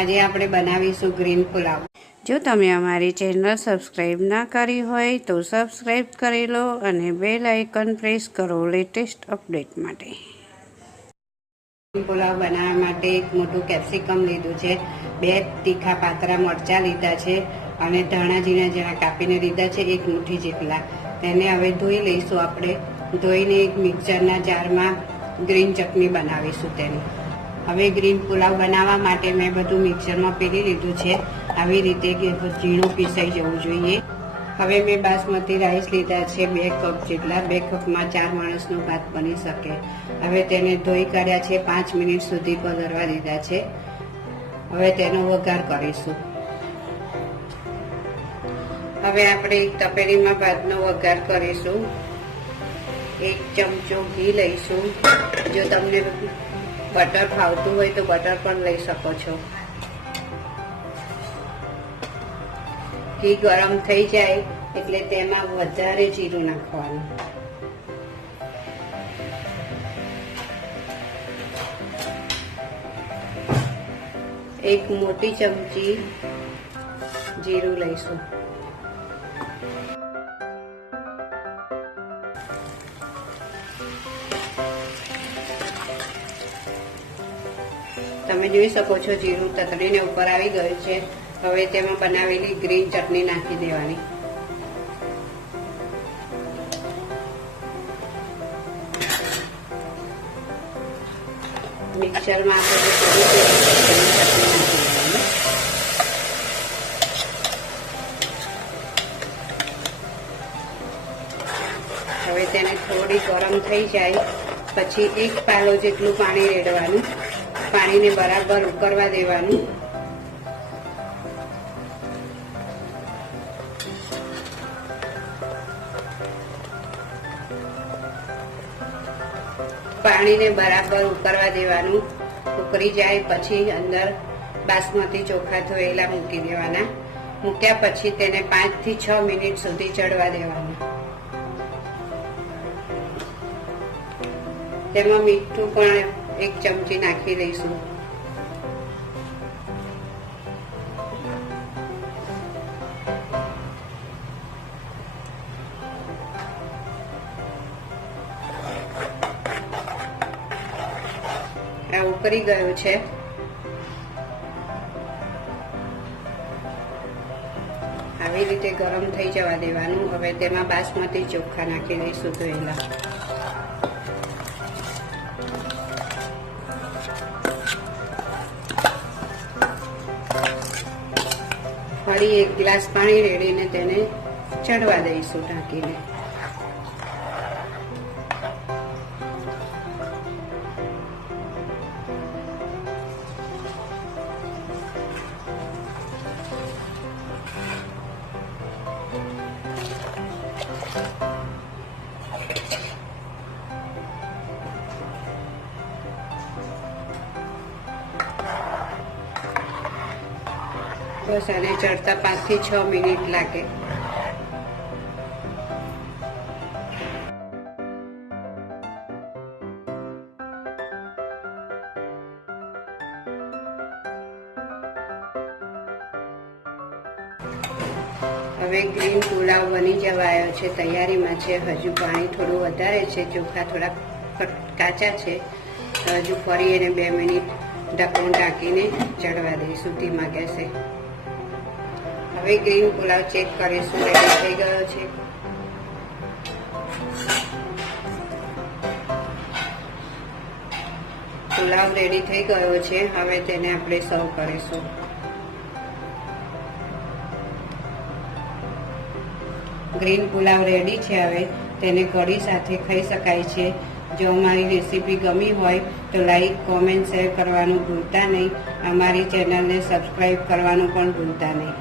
આજે આપણે બનાવીશું ગ્રીન પુલાવ। જો તમે અમારી ચેનલ સબસ્ક્રાઈબ ના કરી હોય તો સબસ્ક્રાઈબ કરી લો અને બેલ આઇકન પ્રેસ કરો લેટેસ્ટ અપડેટ માટે। ગ્રીન પુલાવ બનાવવા માટે એક મોટું કેપ્સિકમ લીધું છે, 2 તીખા પાતળા મરચાં લીધા છે અને ધાણા ઝીણા કાપીને લીધા છે, 1 મુઠ્ઠી જેટલા। તેને હવે ધોઈ લઈશું। આપણે ધોઈને એક મિક્સરના જારમાં ગ્રીન ચટણી બનાવીશું તેની। હવે ગ્રીન પુલાવ બનાવવા માટે મેં બધું મિક્સરમાં પીસી લીધું છે। આવી રીતે ઝીણું પીસાઈ જવું જોઈએ। હવે મેં બાસમતી રાઈસ લીધા છે 2 કપ જેટલા। 2 કપમાં 4 માણસનો ભાત બની શકે। હવે તેને ધોઈ કાઢ્યા છે, 5 મિનિટ સુધી પલળવા દીધા છે। હવે તેનો વઘાર કરીશું। હવે આપણે એક તપેલીમાં ભાતનો વઘાર કરીશું। 1 ચમચો ઘી લઈશું। જો તમને બટર ભાવતું હોય તો બટર પણ લઈ શકો છો। ઘી ગરમ થઈ જાય એટલે તેમાં વધારે જીરું નાખવાનું। એક મોટી ચમચી જીરું લઈશું। તમે જોઈ શકો છો જીરું તતડીને ઉપર આવી ગયું છે। હવે તેમાં બનાવેલી ગ્રીન ચટણી નાખી દેવાની। મિક્સરમાં આપણે ચટણી નાખી દેવાની। હવે તેને થોડી ગરમ થઈ જાય પછી 1 પાલો જેટલું પાણી રેડવાનું। પાણીને બરાબર ઉકળવા દેવાનું। પાણીને બરાબર ઉકળવા દેવાનું। ઉકળી જાય પછી અંદર બાસમતી ચોખા ધોયેલા મૂકી દેવાના। મૂક્યા પછી તેને 5 થી 6 મિનિટ સુધી ચડવા દેવાનું। તેમાં મીઠું પણ 1 ચમચી નાખી દઈશું। આ ઉકળી ગયું છે। આવી રીતે ગરમ થઈ જવા દેવાનું। હવે તેમાં બાસમતી ચોખા નાખી દઈશું ધોયેલા। ફરી 1 ગ્લાસ પાણી રેડીને તેને ચડવા દઈશું ઢાંકીને। બસ આને ચડતા 5 થી 6 મિનિટ લાગે। હવે ગ્રીન પુલાવ બની જવા આવ્યો છે, તૈયારીમાં છે। હજુ પાણી થોડું વધારે છે, ચોખા થોડા કાચા છે। હજુ ફરી એને 2 મિનિટ ઢાંકણું ઢાંકીને ચડવા દઈશું ધીમા ગેસે। હવે ગ્રીન પુલાવ ચેક કરીશું, રેડી થઈ ગયો છે। પુલાવ રેડી થઈ ગયો છે। હવે તેને આપણે સર્વ કરીશું। ગ્રીન પુલાવ રેડી છે। હવે તેને કઢી સાથે ખાઈ શકાય છે। જો અમારી રેસીપી ગમી હોય તો લાઈક, કોમેન્ટ, શેર કરવાનું ભૂલતા નહીં। અમારી ચેનલને સબસ્ક્રાઈબ કરવાનું પણ ભૂલતા નહીં।